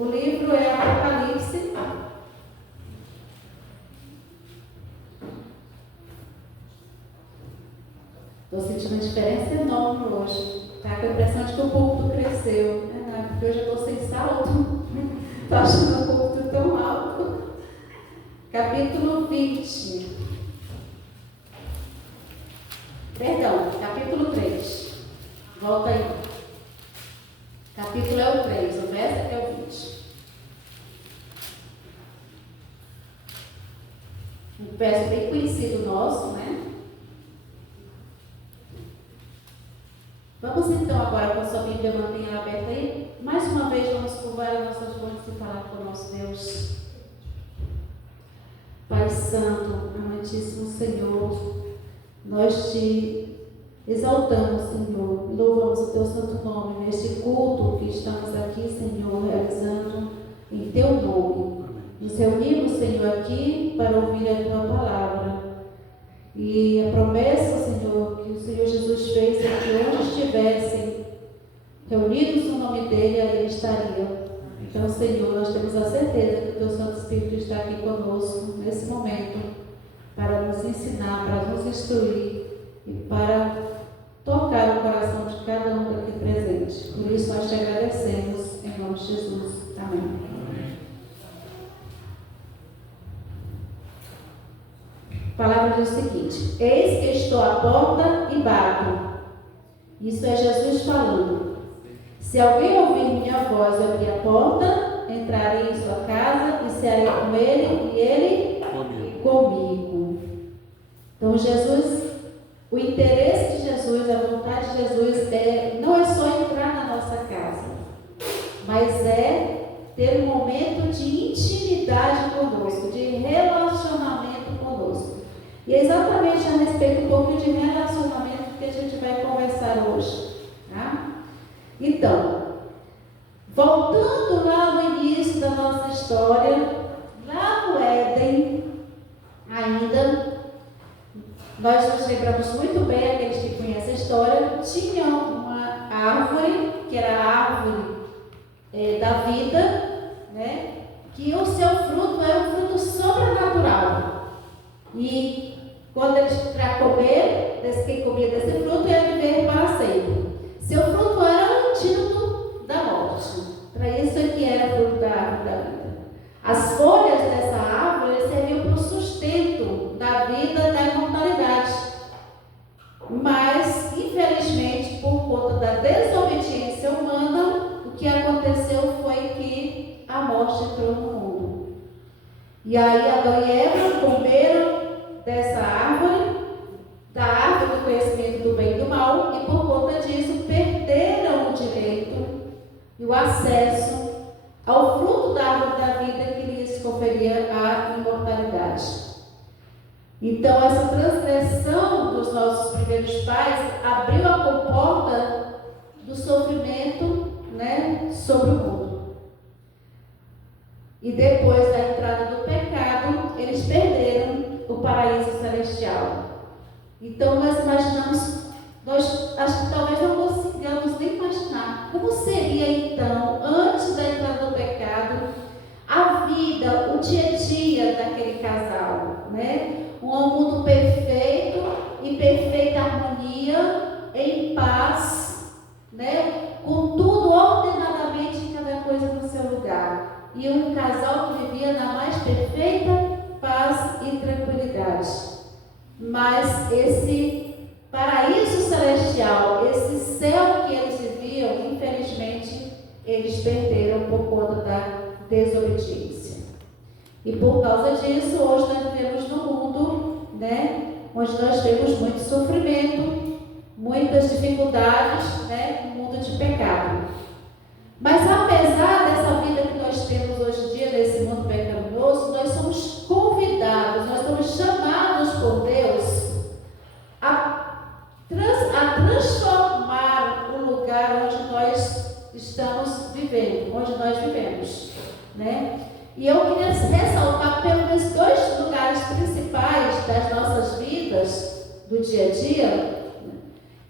O livro é Apocalipse. Estou sentindo uma diferença enorme hoje. Está com a impressão de que o púlpito cresceu. Porque hoje eu estou sem salto. Estou achando o púlpito tão alto. Capítulo 20. Perdão, capítulo 3. Volta aí. Capítulo é o 3, o verso é o 20. Um verso bem conhecido nosso, né? Vamos então agora com a sua Bíblia, mantenha ela aberta aí. Mais uma vez vamos curvar as nossas mãos e falar com o nosso Deus. Pai Santo, amantíssimo Senhor, nós te exaltamos, Senhor, louvamos o teu santo nome neste culto que estamos aqui, Senhor, realizando em teu nome. Nos reunimos, Senhor, aqui para ouvir a tua palavra. E a promessa, Senhor, que o Senhor Jesus fez é que onde estivessem reunidos no nome dele, ali ele estaria. Então, Senhor, nós temos a certeza que o teu Santo Espírito está aqui conosco nesse momento para nos ensinar, para nos instruir e para tocar o coração de cada um aqui presente. Por isso nós te agradecemos em nome de Jesus. Amém. A palavra diz o seguinte: eis que estou à porta e bato. Isso é Jesus falando. Se alguém ouvir minha voz e abrir a porta, entrarei em sua casa e cearei com ele e ele comigo. Então Jesus, o interesse de Jesus, a vontade de Jesus não é só entrar na nossa casa, mas é ter um momento de intimidade conosco, de relacionamento conosco. E é exatamente a respeito um pouquinho de relacionamento que a gente vai conversar hoje. Tá? Então, voltando lá no início da nossa história, lá no Éden, ainda, nós nos lembramos muito bem, aqueles que conhecem a história, tinha uma árvore, que era a árvore da vida, né? Que o seu fruto era um fruto sobrenatural. E quando eles, para comer, quem comia desse fruto ia viver para sempre. Seu fruto era o antídoto da morte. Para isso é que era o fruto da árvore da vida. As folhas dessa árvore serviam para o sustento da vida, da imortalidade. Mas, infelizmente, por conta da desobediência humana, o que aconteceu foi que a morte entrou no mundo. E aí Adão e Eva comeram dessa árvore, da árvore do conhecimento do bem e do mal, e por conta disso perderam o direito e o acesso ao fruto da árvore da vida que lhes conferia a imortalidade. Então essa transgressão dos nossos primeiros pais abriu a comporta do sofrimento, né, sobre o mundo. E depois da entrada do pecado, eles perderam o paraíso celestial. Então nós imaginamos, acho que talvez não consigamos nem imaginar como seria então, antes da entrada do pecado, a vida, o dia a dia daquele casal, né? Um mundo perfeito, em perfeita harmonia, em paz, né? Com tudo ordenadamente, cada coisa no seu lugar. E um casal que vivia na mais perfeita paz e tranquilidade. Mas esse paraíso celestial, esse céu que eles viviam, infelizmente, eles perderam por conta da desobediência. E por causa disso, hoje nós vivemos num mundo, né, onde nós temos muito sofrimento, muitas dificuldades, né, um mundo de pecado. Mas apesar dessa vida que nós temos hoje em dia, desse mundo pecaminoso, nós somos convidados, nós somos chamados por Deus a transformar o lugar onde nós estamos vivendo, onde nós vivemos, né? E eu queria ressaltar pelo menos 2 lugares principais das nossas vidas, do dia a dia,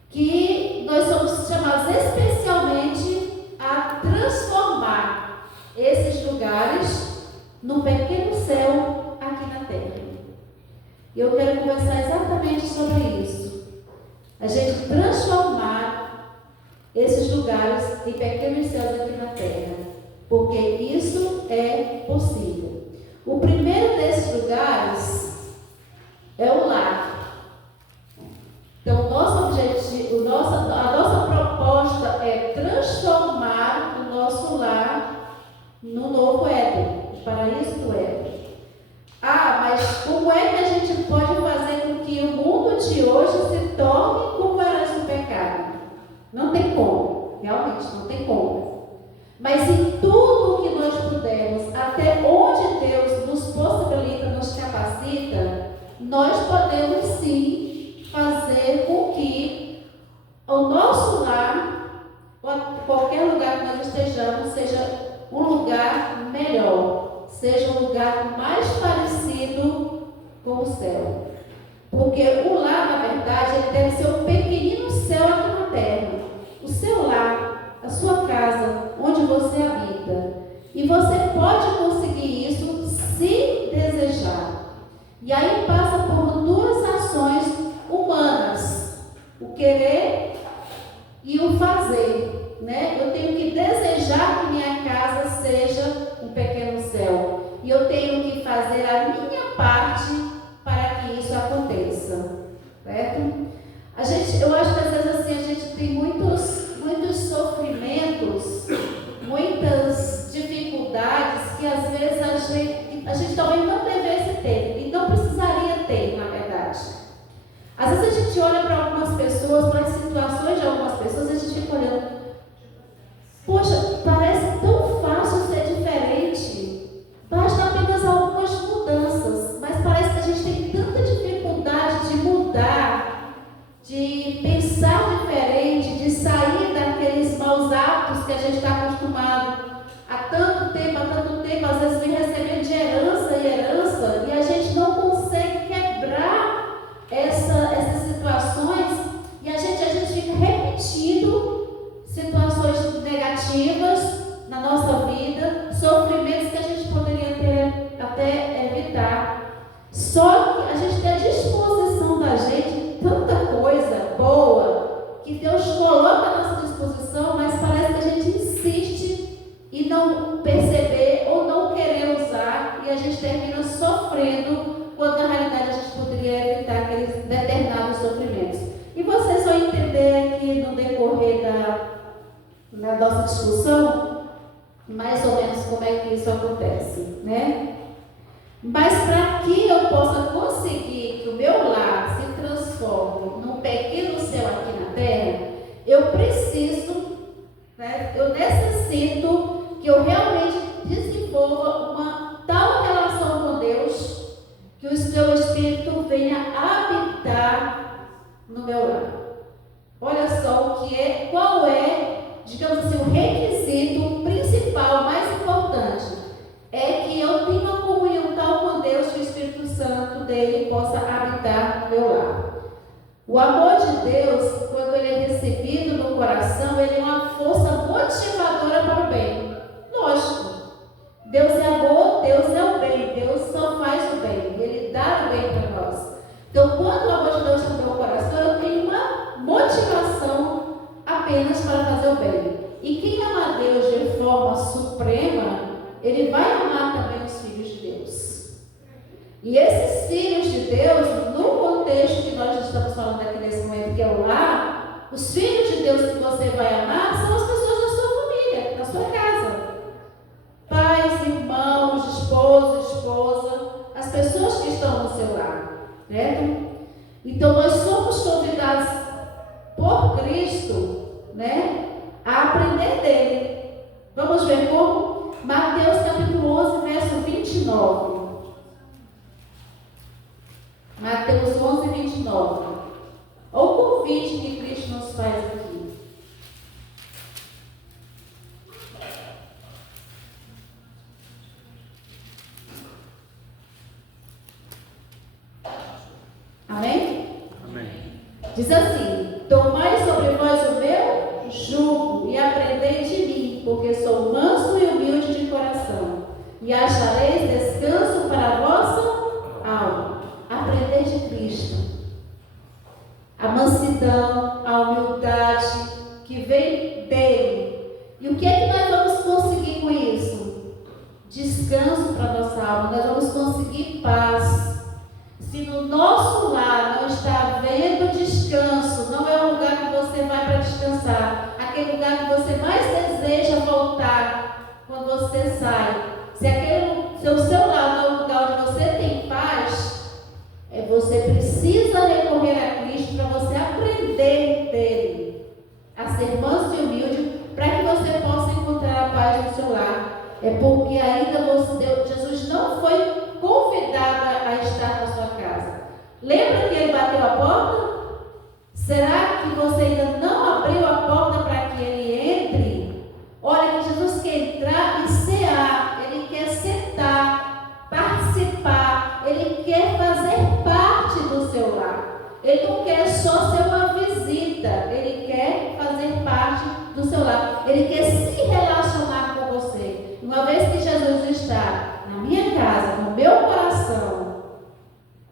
que nós somos chamados especialmente a transformar esse lugares num pequeno céu aqui na terra. E eu quero conversar exatamente sobre isso. A gente transformar esses lugares em pequenos céus aqui na terra. Porque isso é possível. O primeiro desses lugares é o lar. Então, o nosso objetivo, a nossa proposta é transformar o nosso lar no novo Éden, o paraíso do Éden. Mas como é que a gente pode fazer com que o mundo de hoje se torne como era antes do pecado? Não tem como, realmente não tem como. Mas em tudo que nós pudermos, até onde Deus nos possibilita, nos capacita, nós podemos sim fazer com que o nosso lar, ou qualquer lugar que nós estejamos, seja um lugar melhor, seja um lugar mais parecido com o céu. Porque o lar, na verdade, ele deve ser um pequenino céu aqui na terra. O seu lar, a sua casa, onde você habita. E você pode conseguir isso se desejar. E aí passa por duas ações humanas: o querer e o fazer, né? Eu tenho que desejar que minha casa seja um pequeno céu, e eu tenho que fazer a minha parte para que isso aconteça, certo? Eu acho que às vezes assim a gente tem muitos sofrimentos, muitas dificuldades que às vezes a gente talvez não devesse ter e não precisaria ter, na verdade. Às vezes a gente olha para algumas pessoas, para as situações de algumas pessoas, e a gente fica olhando, poxa, parece tão fácil ser diferente, basta apenas algumas mudanças, mas parece que a gente tem tanta dificuldade de mudar, de pensar diferente, de sair daqueles maus hábitos que a gente está acostumado há tanto tempo, às vezes vem recebendo de herança em herança, e a gente não consegue quebrar essas situações, e a gente fica repetindo situações negativas na nossa vida, sofrimentos que a gente poderia ter até evitar. Só que a gente tem a disposição da gente, tanta coisa boa que Deus coloca à nossa disposição, mas parece que a gente insiste em não perceber ou não querer usar, e a gente termina sofrendo, quando na realidade a gente poderia evitar aqueles determinados sofrimentos. E vocês vão entender aqui no decorrer da nossa discussão, mais ou menos como é que isso acontece, né? Mas para que eu possa conseguir que o meu lar se transforme num pequeno céu aqui na terra, eu preciso, né, eu necessito que eu realmente desenvolva uma tal relação com Deus, que o seu Espírito venha habitar no meu lar. Olha só qual é, digamos assim, o requisito principal, mais importante, é que eu tenha uma comunhão tal com Deus que o Espírito Santo dele possa habitar no meu lar. O amor de Deus, quando ele é recebido no coração, ele é uma força motivadora para o bem. Lógico, Deus é amor, Deus é o bem, Deus só faz o bem, ele dá o bem para nós. Então, quando o amor de Deus está no meu coração, eu tenho uma motivação apenas para fazer o bem. E quem ama a Deus de forma suprema, ele vai amar também os filhos de Deus. E esses filhos de Deus, no contexto que nós estamos falando aqui nesse momento, que é o lar, os filhos de Deus que você vai amar são as pessoas da sua família, da sua casa. Pais, irmãos, esposo, esposa, as pessoas que estão no seu lar, certo? Então nós somos convidados por Cristo, né, a aprender dele. Vamos ver como? Mateus capítulo 11, verso 29. Mateus 11, 29. Olha o convite que Cristo nos faz aqui. Amém? Amém. Diz assim: tomai sobre vós o meu jugo e aprendei de mim, porque sou manso e humilde de coração, e achareis descanso para a vossa alma. Aprender de Cristo. A mansidão, a humildade que vem dele. E o que é que nós vamos conseguir com isso? Descanso para a nossa alma. Nós vamos conseguir paz. Se no nosso lar não está havendo descanso, não é o lugar que você vai para descansar, aquele lugar que você mais deseja voltar quando você sai. Se o seu lar não é o lugar onde você tem paz, você precisa recorrer a Cristo para você aprender dele, a ser manso e humilde, para que você possa encontrar a paz no seu lar. É porque ainda Jesus não foi convidado a estar na sua casa. Lembra que ele bateu a porta? Será que você ainda não abriu a porta para que ele entre? Olha, que Jesus quer entrar e cear. Ele quer sentar, participar. Ele quer fazer parte do seu lar. Ele não quer só ser uma visita. Ele quer fazer parte do seu lar. Ele quer se relacionar com você. Uma vez que Jesus está na minha casa, no meu coração,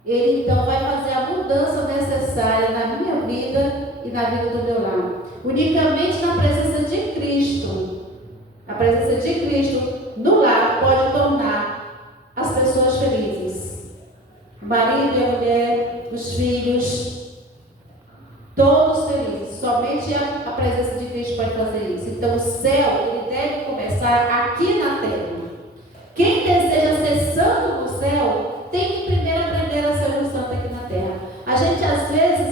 ele então vai fazer a mudança necessária na minha vida e na vida do meu lar. Unicamente na presença de Cristo. A presença de Cristo no lar pode tornar as pessoas felizes. O marido e a mulher, os filhos, todos felizes. Somente a presença de Cristo pode fazer isso. Então o céu, ele deve começar aqui na terra. Quem deseja ser santo no céu, tem que primeiro aprender a ser um santo aqui na terra. Às vezes,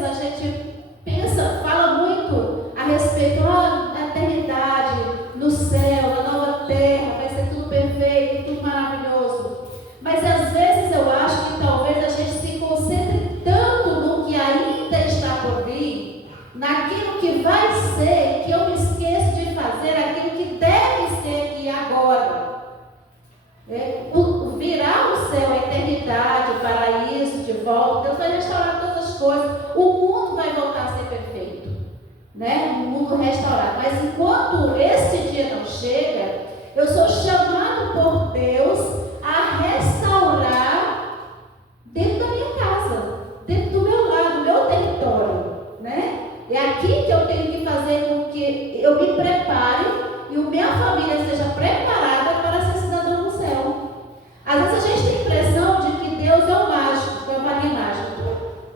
pensa, fala muito a respeito da eternidade, no céu, na nova terra, vai ser tudo perfeito, tudo maravilhoso. Mas às vezes eu acho que talvez a gente se concentre tanto no que ainda está por vir, naquilo que vai ser, que eu me esqueço de fazer aquilo que deve ser aqui agora. Virar o céu, a eternidade, o paraíso de volta, Deus vai restaurar todas as coisas, o mundo vai voltar a ser perfeito, né? Um mundo restaurado. Mas enquanto esse dia não chega, eu sou chamado por Deus a restaurar dentro da minha casa, dentro do meu lar, do meu território, né? É aqui que eu tenho que fazer com que eu me prepare e a minha família seja preparada para ser cidadão do céu. Às vezes a gente tem a impressão de que Deus é o mágico, é o varinha mágico.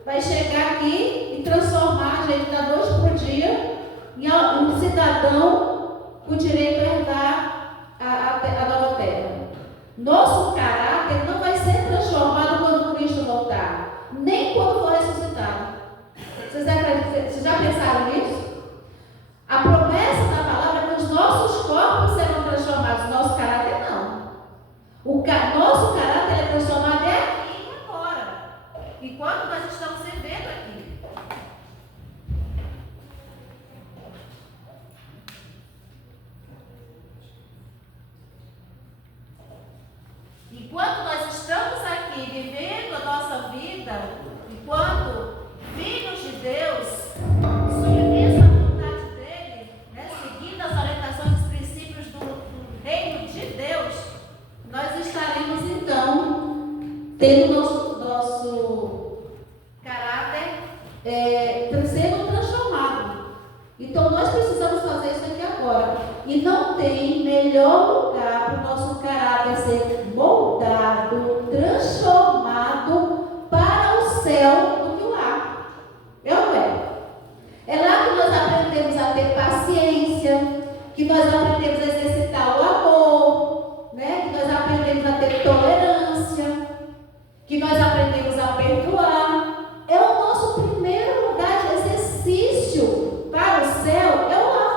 Vai chegar aqui e transformar a gente da noite para o dia em um cidadão com direito a herdar a nova terra. Nosso caráter não vai ser transformado quando Cristo voltar, nem quando for ressuscitado. Vocês já pensaram nisso? A promessa da palavra é que os nossos corpos serão transformados, nosso caráter não. Nosso caráter é transformado aqui e agora, enquanto nós estamos vivendo aqui. Enquanto nós estamos aqui vivendo a nossa vida, enquanto filhos de Deus, submisso à vontade dele, né, seguindo as orientações e os princípios do reino de Deus, nós estaremos então tendo nosso caráter sendo transformado. Então nós precisamos fazer isso aqui agora. E não tem melhor lugar para o nosso caráter ser moldado, transformado para o céu do que o lar. É ou não é? É lá que nós aprendemos a ter paciência, que nós aprendemos a exercitar o amor, né? Que nós aprendemos a ter tolerância, que nós aprendemos a perdoar. É o nosso primeiro lugar de exercício para o céu, é o lar.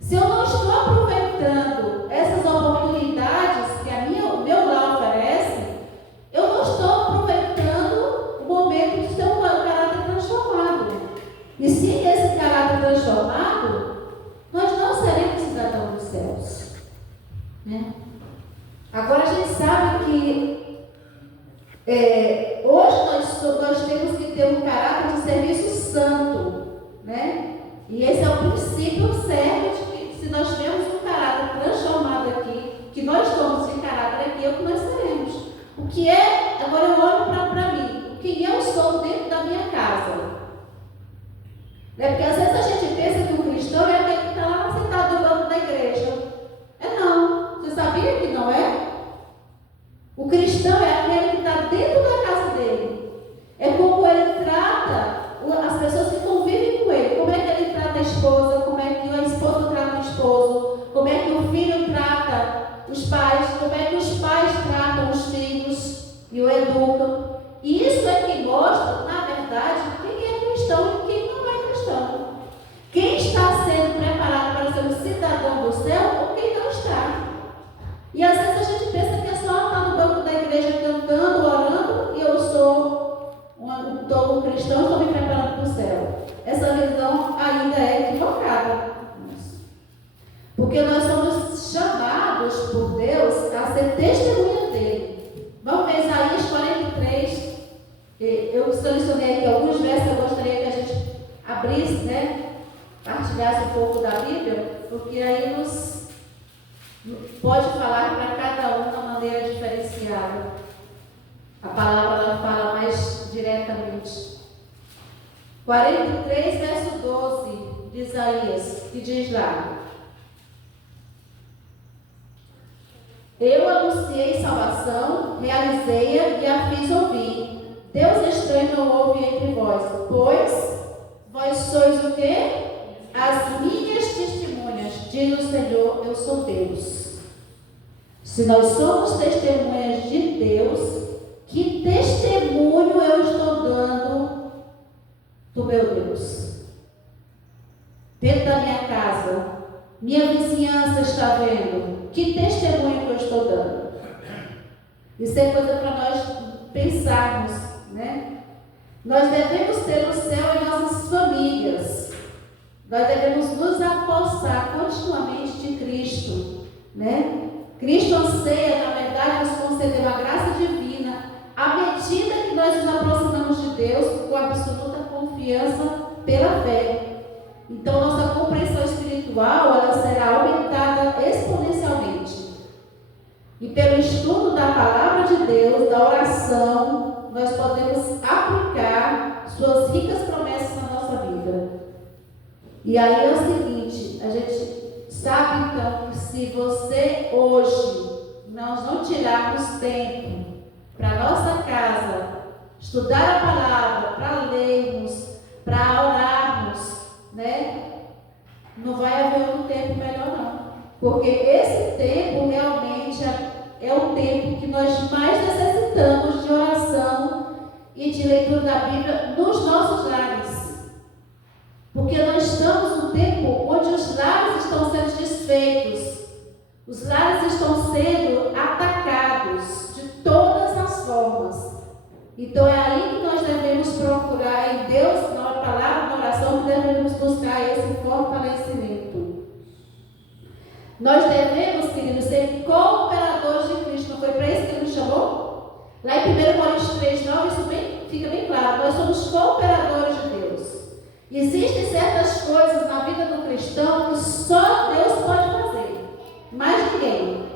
Se eu não estou aproveitando essas oportunidades que o meu lar oferece, eu não estou aproveitando o momento de ter um caráter transformado. E sem esse caráter transformado, nós não seremos cidadãos dos céus, né? Agora a gente sabe que hoje nós temos que ter um caráter de serviço santo, né? E esse é o princípio certo de que se nós tivermos um caráter transformado aqui, que nós estamos em caráter aqui, que nós seremos. O que é, agora eu olho para mim, o que eu sou dentro da minha casa. Porque às vezes a gente pensa que o cristão é aquele que está lá sentado no banco da igreja. Não. Você sabia que não é? O cristão é aquele que está dentro da casa dele. É como ele trata as pessoas que convivem com ele. Como é que ele trata a esposa, como é que a esposa trata o esposo, como é que o filho trata os pais, como é que os pais tratam os filhos e o educam. E isso é que mostra, na verdade, quem é cristão e quem não é cristão. Quem está sendo preparado para ser um cidadão do céu ou quem não está. E às vezes a gente pensa que é só estar no banco da igreja cantando, orando, e eu sou um cristão, estou me preparando para o céu. Essa visão ainda é equivocada. Porque nós somos chamados por Deus a ser testemunha dele. Vamos ver Isaías 43. Eu selecionei aqui alguns versos, eu gostaria que a gente abrisse, partilhasse um pouco da Bíblia, porque aí nos pode falar para cada um de uma maneira diferenciada. A palavra ela fala mais diretamente. 43, verso 12 de Isaías, que diz lá: Eu anunciei salvação, realizei-a e a fiz ouvir. Deus estranho não ouve entre vós, pois vós sois o quê? As minhas testemunhas, diz o Senhor, eu sou Deus. Se nós somos testemunhas de Deus, que testemunho eu estou dando do meu Deus? Dentro da minha casa, minha vizinhança está vendo, que testemunho que eu estou dando? Isso é coisa para nós pensarmos, Nós devemos ter o céu em nossas famílias. Nós devemos nos apossar continuamente de Cristo, Cristo anseia, na verdade, nos conceder a graça divina à medida que nós nos aproximamos de Deus com absoluta confiança pela fé. Então, nossa compreensão espiritual ela será aumentada exponencialmente. E pelo estudo da palavra de Deus, da oração, nós podemos aplicar suas ricas promessas na nossa vida. E aí é o seguinte, a gente sabe então que se você hoje nós não tirarmos tempo para a nossa casa, estudar a palavra, para lermos, para orarmos, não vai haver outro tempo melhor não. Porque esse tempo realmente é o tempo que nós mais necessitamos de oração e de leitura da Bíblia nos nossos lares. Porque nós estamos num tempo onde os lares estão sendo desfeitos, os lares estão sendo atacados de todas as formas. Então é aí que nós devemos procurar em Deus, na palavra, na oração, que devemos buscar esse fortalecimento. Nós devemos, queridos, ser cooperadores de Cristo. Não foi para isso que Ele nos chamou? Lá em 1 Coríntios 3:9, isso fica bem claro. Nós somos cooperadores de Deus. Existem certas coisas na vida do cristão que só Deus pode fazer. Mais ninguém.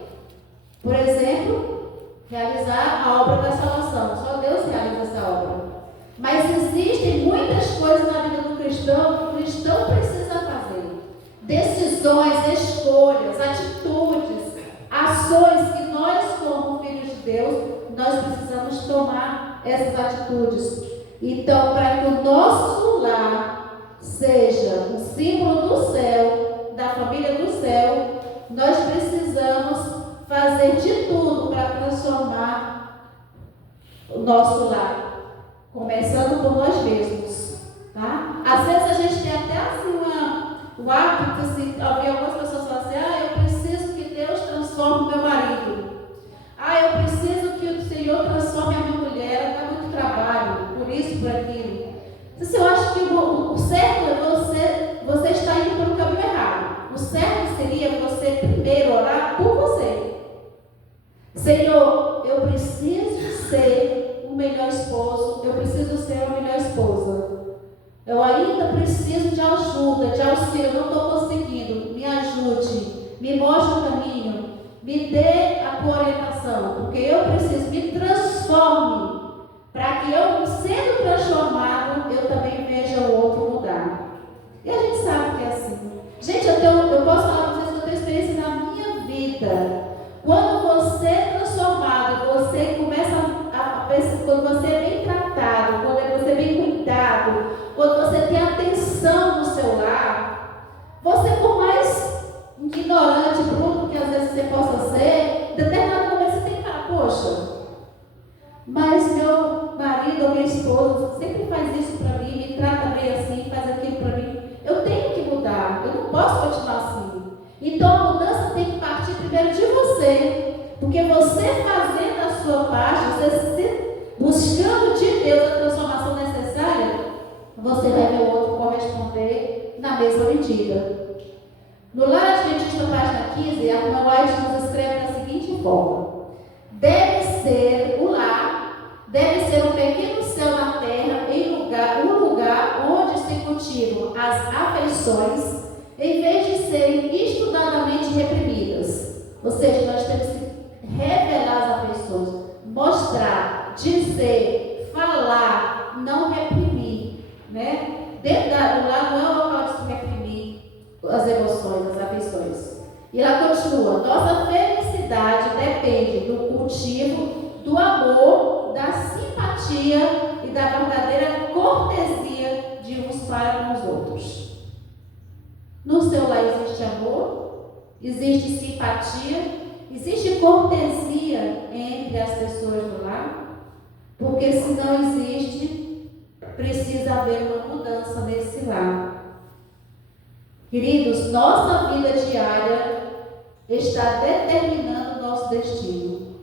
Por exemplo, realizar a obra da salvação. Só Deus realiza essa obra. Mas existem muitas coisas na vida do cristão que o cristão precisa fazer. Decisões, escolhas, atitudes, ações que nós, como filhos de Deus, nós precisamos tomar essas atitudes. Então, para que o nosso lar seja um símbolo do céu, da família do céu, nós precisamos fazer de tudo para transformar o nosso lar. Começando por nós mesmos, tá? Às vezes a gente tem até assim o hábito, assim, ouvir algumas pessoas falam assim, eu preciso que Deus transforme o meu marido. Eu preciso que o Senhor transforme a minha mulher, ela dá muito trabalho, por isso, por aquilo. Eu acho que o certo é você está indo pelo caminho errado. O certo seria você primeiro orar por você. Senhor, eu preciso ser o melhor esposo, eu preciso ser a melhor esposa. Eu ainda preciso de ajuda, de auxílio, eu não estou conseguindo. Me ajude, me mostre o caminho, me dê a tua orientação, porque eu preciso, me transforme, para que eu, sendo transformado, eu também veja o outro mudar. E a gente sabe que é assim. Gente, eu posso falar para vocês que eu tenho experiência na minha vida. Quando você é transformado, você começa quando você é bem tratado, quando você é bem cuidado, quando você tem atenção no seu lar, você, por mais ignorante, bruto que às vezes você possa ser, em determinado momento você tem que falar, poxa, mas meu marido ou minha esposa sempre faz isso para mim, me trata bem assim, faz aquilo para mim. Eu tenho que mudar, eu não posso continuar assim. Então a mudança tem que partir primeiro de você, porque você fazendo a sua parte, você buscando de Deus a transformação necessária, você vai ver o outro corresponder na mesma medida. No Lar Adventista, página 15, a Ellen White nos escreve da seguinte forma: deve ser um pequeno céu na terra, um lugar onde se cultivam as afeições, em vez de serem estudadamente reprimidas. Ou seja, nós temos que revelar as afeições, mostrar, dizer, falar, não reprimir, né? Dentro do lar não é o local de se reprimir as emoções, as afeições. E ela continua: nossa felicidade depende do cultivo do amor, da simpatia e da verdadeira cortesia de uns para com os outros. No seu lar existe amor, existe simpatia, existe cortesia entre as pessoas do lar, porque se não existe, precisa haver uma mudança nesse lar. Queridos, nossa vida diária está determinando o nosso destino.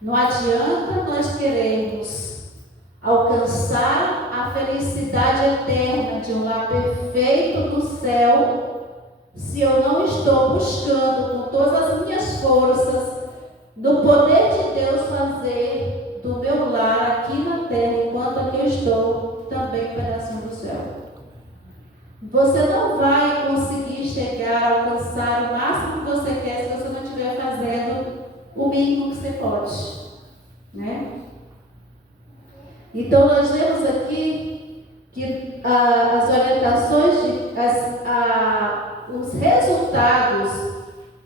Não adianta nós querermos alcançar a felicidade eterna de um lar perfeito no céu, se eu não estou buscando com todas as minhas forças, no poder de Deus, fazer do meu lar aqui na terra, enquanto aqui eu estou, também um pedacinho do céu. Você não vai conseguir chegar, alcançar o máximo que você quer se você não estiver fazendo o mínimo que você pode, né? Então nós vemos aqui que as orientações, os resultados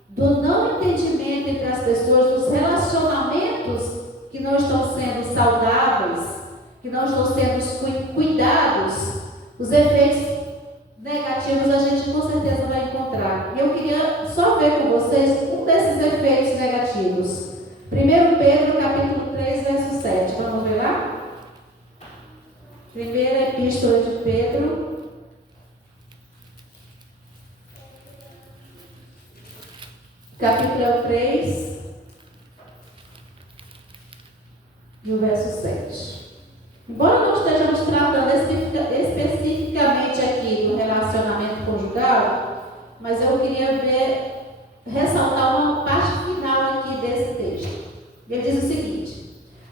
do não entendimento entre as pessoas, dos relacionamentos que não estão sendo saudáveis, que não estão sendo cuidados, os efeitos negativos a gente com certeza vai encontrar. E eu queria só ver com vocês um desses efeitos negativos. 1 Pedro capítulo 3, verso 7. Vamos ver lá? Primeira epístola de Pedro, capítulo 3, e o verso 7. Embora não estejamos tratando especificamente aqui do relacionamento conjugal, mas eu queria ressaltar uma parte final aqui desse texto. Ele diz o seguinte: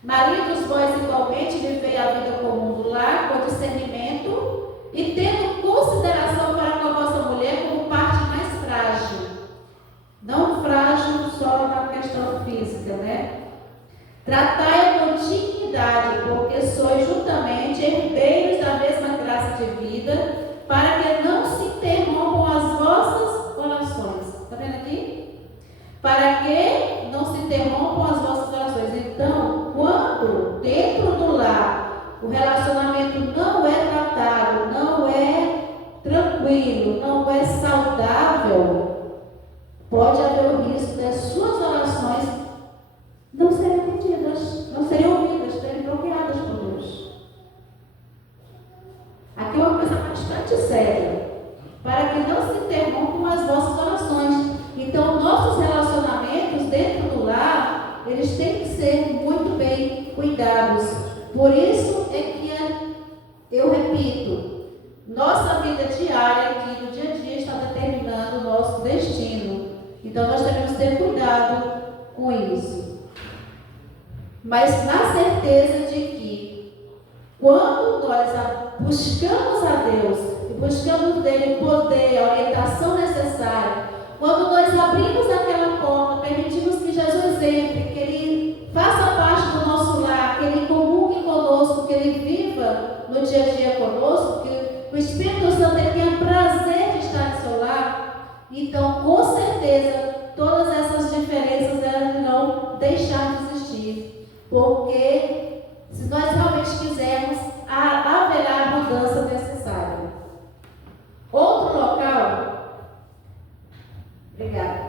maridos, vós igualmente vivei a vida comum do lar com discernimento e tendo consideração para com a vossa mulher como parte mais frágil. Não frágil só na questão física, né? Tratai-a com dignidade, porque sois juntamente herdeiros da mesma graça de vida, para que não se interrompam as vossas orações. Está vendo aqui? Para que não se interrompam as vossas orações. Então, quando dentro do lar o relacionamento não é tratado, não é tranquilo, não é saudável, pode haver o risco das suas orações não serem atendidas, não serem ouvidas, serem bloqueadas por Deus. Aqui é uma coisa bastante séria, para que não se interrompam as vossas orações. Então, nossos relacionamentos dentro do lar, eles têm que ser muito bem cuidados. Por isso é que eu repito, nossa vida diária aqui no dia a dia está determinando o nosso destino. Então, nós temos que ter cuidado com isso. Mas na certeza de que quando nós buscamos a Deus e buscamos dele o poder, a orientação necessária, Quando nós abrimos aquela porta, permitimos que Jesus entre, que Ele faça parte do nosso lar, que Ele comungue conosco, que Ele viva no dia a dia conosco, que o Espírito Santo Ele tenha prazer de estar no seu lar, então, com certeza, todas essas diferenças elas irão deixar de existir, porque se nós realmente quisermos, haverá a mudança necessária. Outro local, obrigada.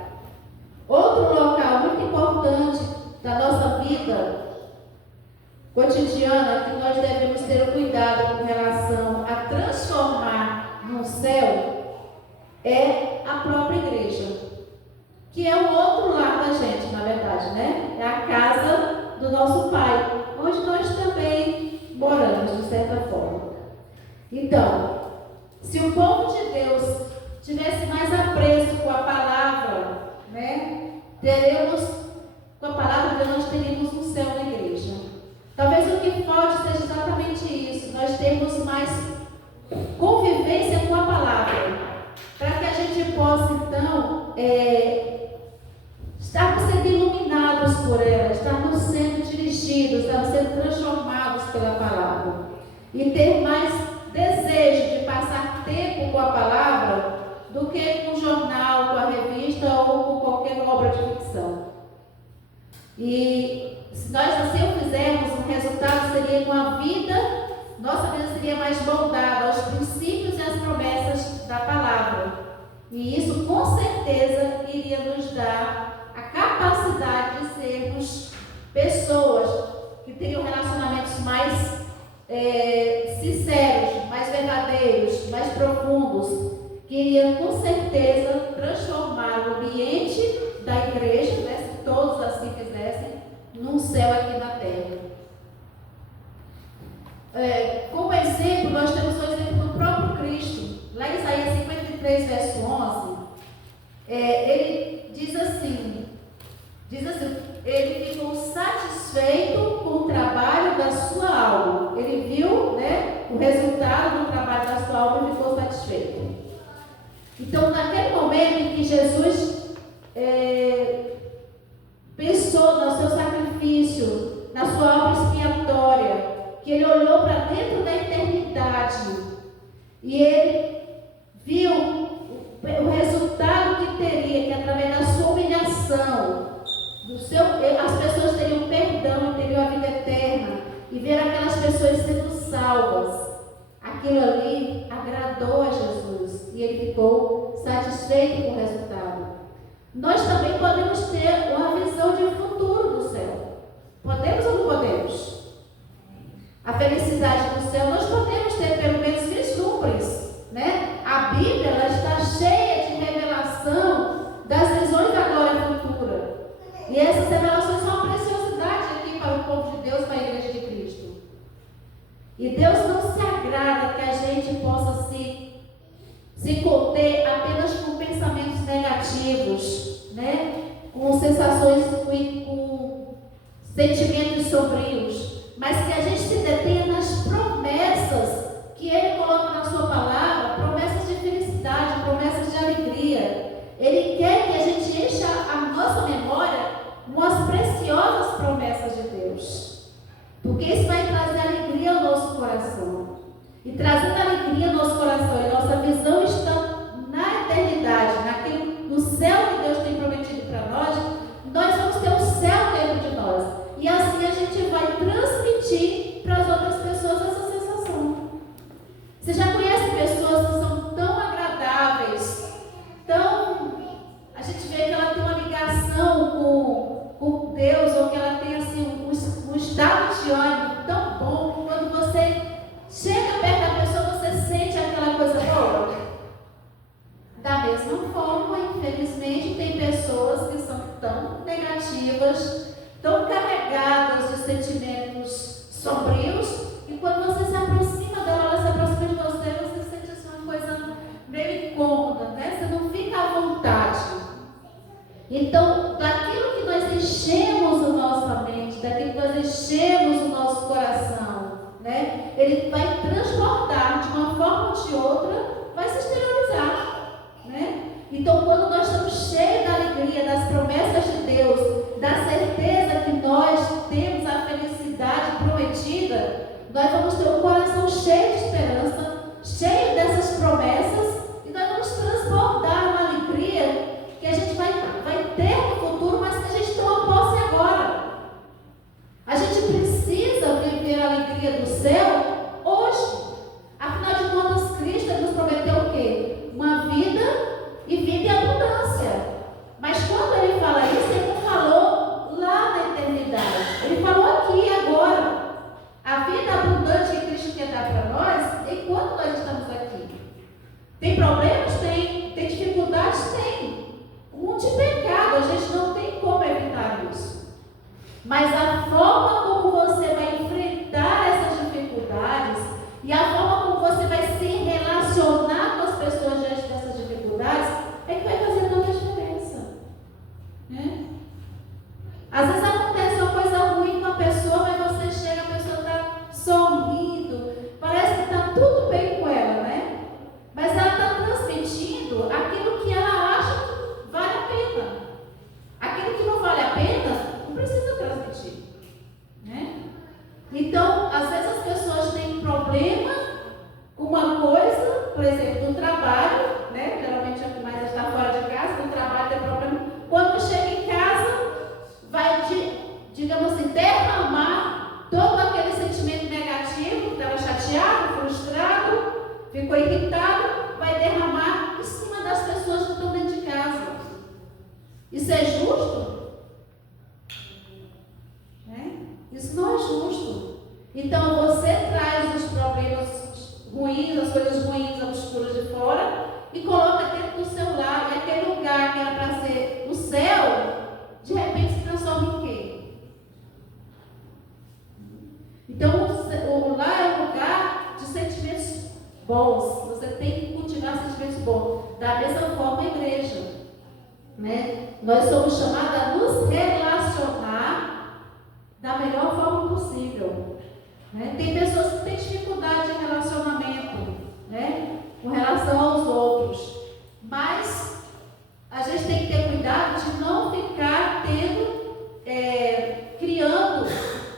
Outro local muito importante da nossa vida cotidiana que nós devemos ter cuidado com relação a transformar no céu é a própria igreja, que é o outro lado da gente, na verdade, né? É a casa do nosso Pai, onde nós também moramos, de certa forma. Então, se o povo de Deus tivesse mais apreço com a palavra, né? Com a palavra de Deus, nós teríamos um céu na igreja. Talvez o que falte seja exatamente isso, nós temos mais convivência com a palavra, para que a gente possa, então, estarmos sendo iluminados por ela, estarmos sendo dirigidos, estarmos sendo transformados pela palavra, e ter mais desejo de passar tempo com a palavra do que com o jornal, com a revista ou com qualquer obra de ficção. E se nós assim o fizermos, o resultado seria com a vida, nossa vida seria mais moldada aos princípios e às promessas da palavra. E isso com certeza iria nos dar a capacidade de sermos pessoas que teriam relacionamentos mais sinceros, mais verdadeiros, mais profundos, que iriam com certeza transformar o ambiente da igreja, né, se todos assim fizessem, num céu aqui na terra. Como exemplo, nós temos o exemplo do próprio Cristo. Lá em Isaías 53, verso 11, ele diz assim, ele ficou satisfeito com o trabalho da sua alma. Ele viu, né, o resultado do trabalho da sua alma e ficou satisfeito. Então, naquele momento em que Jesus pensou no seu sacrifício, na sua obra expiatória, que ele olhou para dentro da eternidade e ele viu o resultado que teria, que através da sua humilhação, as pessoas teriam perdão e teriam a vida eterna, e ver aquelas pessoas sendo salvas. Aquilo ali agradou a Jesus e ele ficou satisfeito com o resultado. Nós também podemos ter uma visão de futuro do céu. Podemos ou não podemos? A felicidade do céu nós podemos ter pelo menos vislumbres, né? A Bíblia ela está cheia de revelação das visões da glória futura. E essas revelações são uma preciosidade aqui para o povo de Deus, para a igreja de Cristo. E Deus não se agrada que a gente possa se conter apenas com pensamentos negativos, né? Com sensações, com sentimentos sombrios, mas que a gente se detenha nas promessas que Ele coloca na sua palavra, promessas de felicidade, promessas de alegria. Ele quer que a gente encha a nossa memória com as preciosas promessas de Deus, porque isso vai trazer alegria ao nosso coração. E trazendo alegria ao nosso coração e nossa visão está na eternidade, no céu que Deus tem prometido para nós, nós vamos ter o céu dentro de nós. E assim a gente vai transmitir para as outras pessoas essa sensação. Você já conhece pessoas que são tão agradáveis, a gente vê que ela tem uma ligação com Deus, ou que ela tem assim, um estado de ânimo tão bom, que quando você chega perto da pessoa, você sente aquela coisa boa. Da mesma forma, infelizmente, tem pessoas que são tão negativas, tão carregadas de sentimentos sombrios, e quando você se aproxima dela, ela se aproxima de você, você sente assim, uma coisa meio incômoda, né? Você não fica à vontade. Então, daquilo que nós enchemos a nossa mente, daquilo que nós enchemos o nosso coração, né? Ele vai transbordar de uma forma ou de outra, vai se exteriorizar, né? Então, quando nós estamos Mas a forma como você vai enfrentar essas dificuldades e a forma como você vai se relacionar com as pessoas diante dessas dificuldades é que vai fazer toda a diferença, né? Às vezes acontece uma coisa ruim com a pessoa, mas você chega, a pessoa está sorrindo, parece que está tudo bem com ela, né? Mas ela está transmitindo aquilo que ela acha que vale a pena. Aquilo que não vale a pena, não precisa transmitir, né? Então, às vezes as pessoas têm problema com uma coisa, por exemplo, no trabalho, né? Geralmente é o que mais está fora de casa, no trabalho tem problema. Quando chega em casa, vai, digamos assim, derramar todo aquele sentimento negativo, que estava chateado, frustrado, ficou irritado, vai derramar em cima das pessoas que estão dentro de casa. Isso é justo? Isso não é justo. Então você traz os problemas ruins, as coisas ruins, obscuras de fora e coloca dentro do seu lar. E aquele lugar que era para ser o céu, de repente se transforma em quê? Então o lar é um lugar de sentimentos bons. Você tem que cultivar sentimentos bons. Da mesma forma a igreja, né? Nós somos chamados a nos relacionar da melhor forma possível, né? Tem pessoas que têm dificuldade em relacionamento, né? Com relação aos outros, mas a gente tem que ter cuidado de não ficar criando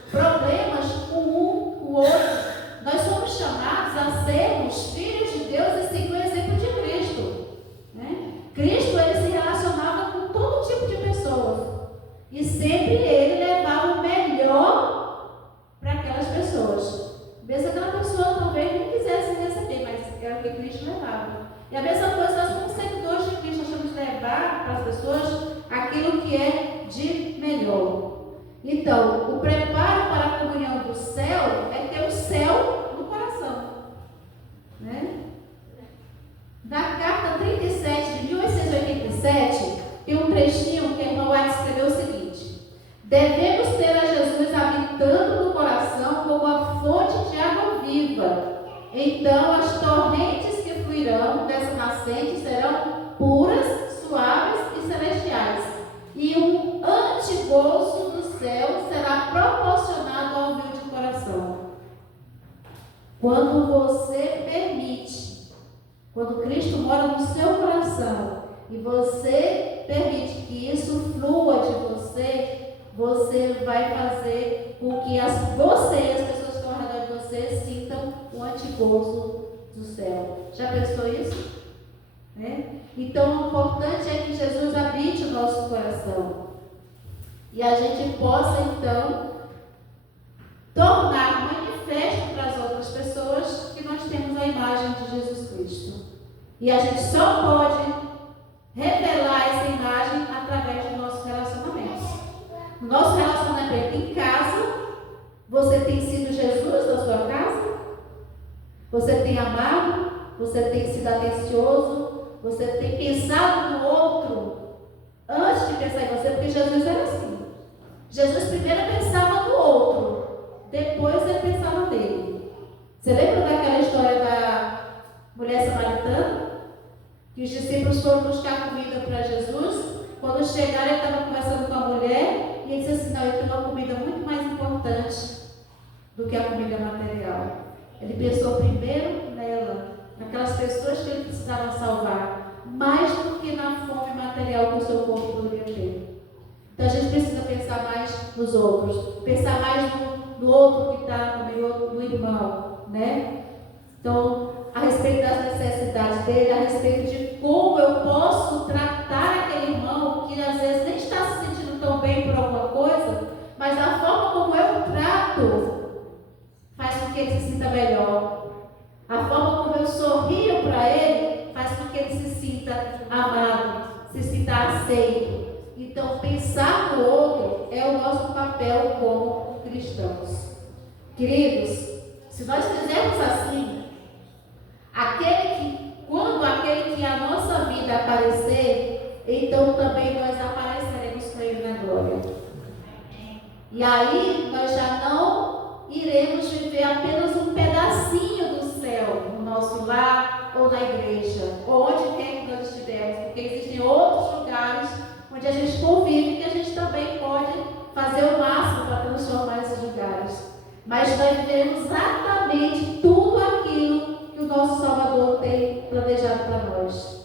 problemas com um, com o outro. Nós somos chamados a sermos filhos de Deus e seguir o exemplo de Cristo, né? Cristo, ele se relacionava com todo tipo de pessoas e sempre ele levava o melhor para aquelas pessoas, mesmo aquela pessoa talvez não quisesse receber, mas era o que Cristo levava. E a mesma coisa, nós como seguidores de Cristo, nós temos que levar para as pessoas aquilo que é de melhor. Então, o preparo para a comunhão do céu é ter o céu no coração, né? Na carta 37 de 1887, tem um trechinho que a irmã White escreveu o seguinte: devemos ter a Jesus habitando no coração como a fonte de água viva. Então as torrentes que fluirão dessa nascente serão puras, suaves e celestiais. E um antegozo do céu será proporcionado ao humilde coração. Quando você permite, quando Cristo mora no seu coração, e você permite que isso flua de você, você vai fazer com que você e as pessoas que estão ao redor de você sintam o antegozo do céu. Já pensou isso? Então, o importante é que Jesus habite o nosso coração. E a gente possa, então, tornar manifesto para as outras pessoas que nós temos a imagem de Jesus Cristo. E a gente só pode revelar essa imagem através dos nossos relacionamentos. No nosso relacionamento em casa, você tem sido Jesus na sua casa? Você tem amado? Você tem sido atencioso? Você tem pensado no outro antes de pensar em você? Porque Jesus era assim. Jesus primeiro pensava no outro, depois ele pensava nele. Você lembra daquela história da mulher samaritana? Que os discípulos foram buscar comida para Jesus. Quando chegaram, ele estava conversando com a mulher e ele disse assim: não, eu tenho uma comida muito mais importante do que a comida material. Ele pensou primeiro nela, naquelas pessoas que ele precisava salvar, mais do que na fome material que o seu corpo poderia ter. Então a gente precisa pensar mais nos outros, pensar mais no outro que está comigo, no irmão, né? Então, a respeito das necessidades dele, a respeito de como eu posso tratar aquele irmão que às vezes nem está se sentindo tão bem por alguma coisa, mas a forma como eu trato faz com que ele se sinta melhor. A forma como eu sorrio para ele faz com que ele se sinta amado, se sinta aceito. Então, pensar no outro é o nosso papel como cristãos. Queridos, se nós fizermos assim, quando aquele que é a nossa vida aparecer, então também nós apareceremos com ele na glória. E aí nós já não iremos viver apenas um pedacinho do céu no nosso lar ou na igreja, ou onde quer que nós estivermos, porque existem outros lugares onde a gente convive que a gente também pode fazer o máximo para transformar esses lugares. Mas nós vivemos exatamente tudo aquilo que o nosso Salvador tem planejado para nós.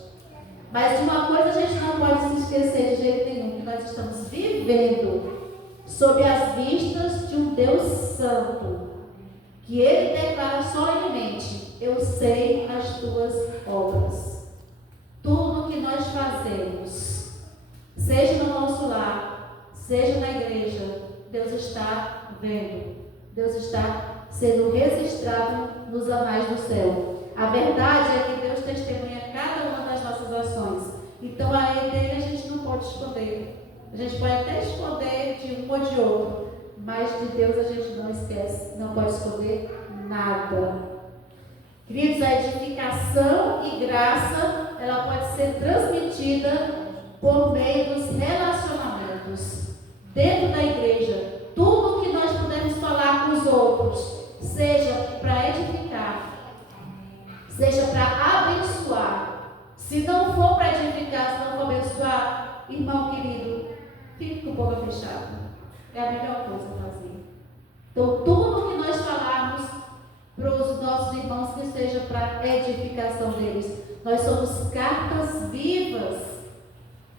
Mas de uma coisa a gente não pode se esquecer de jeito nenhum, que nós estamos vivendo sob as vistas de um Deus Santo, que Ele declara solenemente: eu sei as tuas obras. Tudo que nós fazemos, seja no nosso lar, seja na igreja, Deus está vendo. Deus está sendo registrado nos anais do céu. A verdade é que Deus testemunha cada uma das nossas ações. Então a dele a gente não pode esconder. A gente pode até esconder de um ou de outro, mas de Deus a gente não esquece, não pode esconder nada. Queridos, a edificação e graça, ela pode ser transmitida por meio dos relacionamentos dentro da igreja. Tudo que nós pudermos falar com os outros, seja para edificar, seja para abençoar. Se não for para edificar, se não for abençoar, irmão querido, fique com a boca fechada. É a melhor coisa a fazer. Então, tudo que nós falarmos para os nossos irmãos, que seja para edificação deles. Nós somos cartas vivas,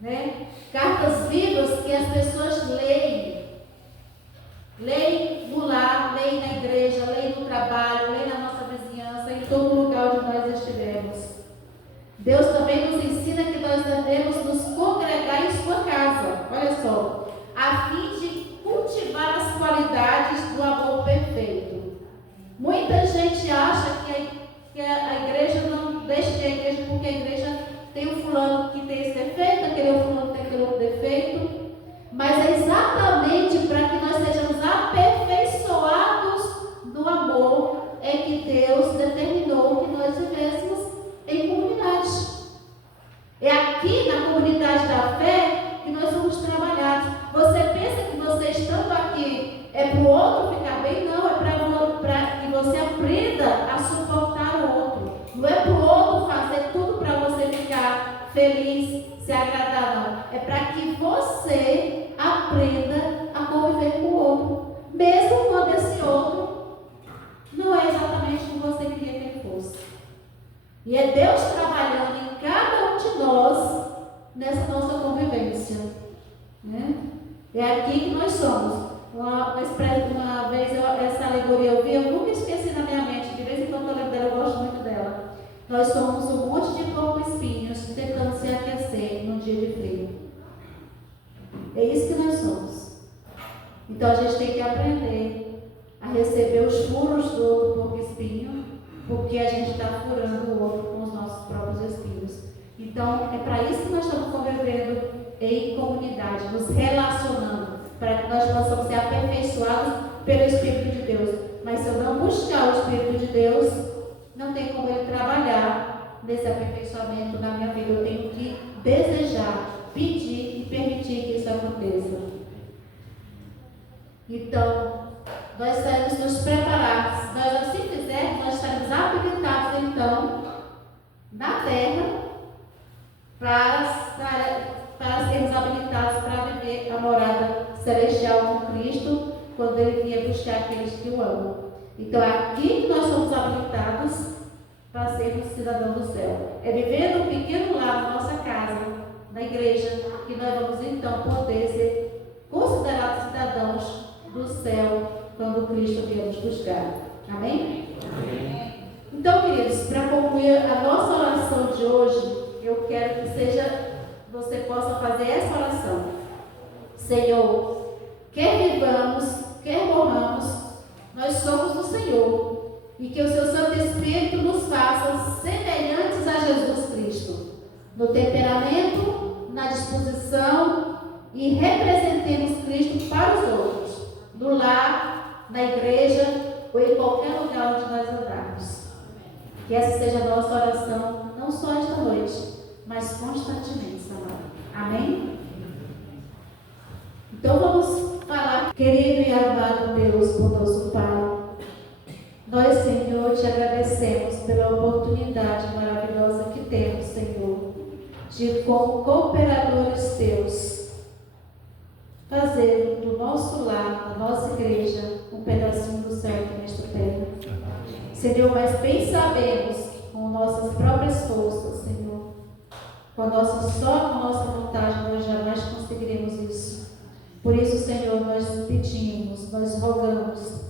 né? Cartas vivas que as pessoas leem. Leem no lar, leem na igreja, leem no trabalho, leem na nossa vizinhança, em todo lugar onde nós estivermos. Deus também nos ensina que nós devemos nos congregar em sua casa, olha só, a fim de cultivar as qualidades do amor perfeito. Muita gente acha que a igreja não deixa de ir à igreja porque a igreja tem um fulano que tem esse defeito, aquele fulano tem aquele outro defeito. Mas é exatamente para que nós sejamos aperfeiçoados no amor é que Deus determinou que nós vivêssemos em comunidade. É aqui na comunidade da fé que nós somos trabalhados. Você pensa que você estando aqui é para o outro ficar bem? Não, é para que você aprenda a suportar o outro. Não é para o outro fazer tudo para você ficar feliz, se agradar, não. É para que você aprenda a conviver com o outro, mesmo quando esse outro não é exatamente como você queria que ele fosse. E é Deus trabalhando em cada um de nós nessa nossa convivência, né? É aqui que nós somos. Uma vez essa alegoria eu vi, eu nunca esqueci na minha mente, de vez em quando eu lembro dela, eu gosto muito dela. Nós somos um monte de porco-espinhos tentando se aquecer num dia de frio. É isso que nós somos. Então a gente tem que aprender a receber os furos do outro porco-espinho, porque a gente está furando o outro com os nossos próprios espinhos. Então é para isso que nós estamos convivendo em comunidade, nos relacionando, para que nós possamos ser aperfeiçoados pelo Espírito de Deus. Mas se eu não buscar o Espírito de Deus, não tem como ele trabalhar nesse aperfeiçoamento na minha vida. Eu tenho que desejar, pedir e permitir que isso aconteça. Então, nós devemos nos preparar. Se nós assim fizermos, nós estaremos habilitados então na terra para sermos habilitados para viver a morada celestial com Cristo, quando ele vier buscar aqueles que o amam. Então é aqui que nós somos habilitados para sermos cidadãos do céu. É viver num pequeno lar na nossa casa, na igreja, que nós vamos então poder ser considerados cidadãos do céu quando Cristo vier nos buscar. Amém? Amém. Então, queridos, para concluir a nossa oração de hoje, eu quero que você possa fazer essa oração. Senhor, quer vivamos, quer morramos, nós somos do Senhor, e que o seu Santo Espírito nos faça semelhantes a Jesus Cristo, no temperamento, na disposição, e representemos Cristo para os outros, no lar, na igreja ou em qualquer lugar onde nós andarmos. Que essa seja a nossa oração, não só esta noite, mas constantemente, Senhor. Amém? Então vamos falar. Querido e amado Deus, bondoso Pai, nós, Senhor, te agradecemos pela oportunidade maravilhosa que temos, Senhor, de, como cooperadores teus, fazer do nosso lar, da nossa igreja, um pedacinho do céu aqui nesta terra. Senhor, mas bem sabemos que com nossas próprias forças, Senhor, só com a nossa vontade, nós jamais conseguiremos isso. Por isso, Senhor, nós pedimos, nós rogamos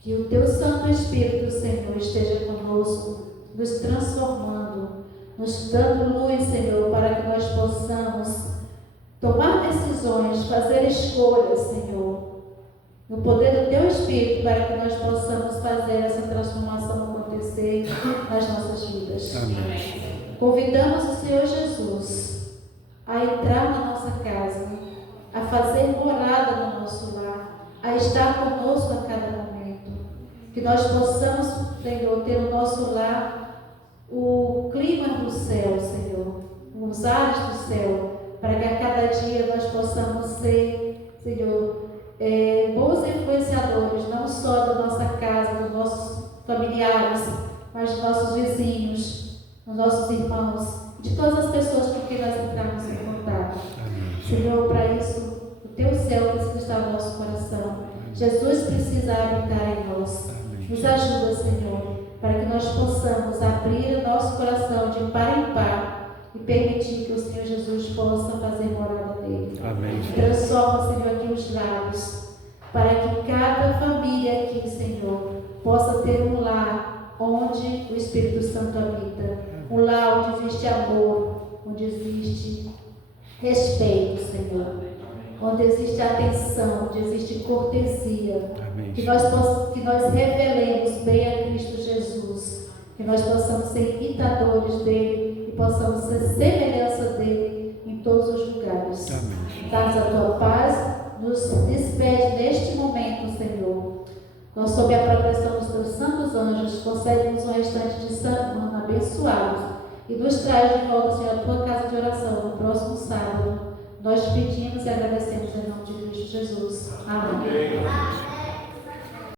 que o Teu Santo Espírito, Senhor, esteja conosco, nos transformando, nos dando luz, Senhor, para que nós possamos tomar decisões, fazer escolhas, Senhor, no poder do Teu Espírito, para que nós possamos fazer essa transformação acontecer nas nossas vidas. Amém. Convidamos o Senhor Jesus a entrar na nossa casa, a fazer morada no nosso lar, a estar conosco a cada momento. Que nós possamos, Senhor, ter no nosso lar o clima do céu, Senhor, os ares do céu, para que a cada dia nós possamos ser, Senhor, bons influenciadores, não só da nossa casa, dos nossos familiares, mas dos nossos vizinhos, dos nossos irmãos, de todas as pessoas com quem nós entramos em contato. Senhor, para isso, o Teu céu precisa estar no nosso coração. Jesus precisa habitar em nós. Nos ajuda, Senhor, para que nós possamos abrir o nosso coração de par em par e permitir que o Senhor Jesus possa fazer morada nele. Amém. Transforma, Senhor, aqui os lábios, para que cada família aqui, Senhor, possa ter um lar onde o Espírito Santo habita. Um lar onde existe amor, onde existe respeito, Senhor. Onde existe atenção, onde existe cortesia. Amém. Que nós revelemos bem a Cristo Jesus. Que nós possamos ser imitadores dele e possamos ser semelhança dele em todos os lugares. Dá-nos a tua paz, nos despede neste momento, Senhor. Nós, sob a proteção dos teus santos anjos, concede-nos um restante de semana abençoado e nos traz de volta, Senhor, a tua casa de oração no próximo sábado. Nós pedimos e agradecemos em nome de Cristo Jesus. Amém.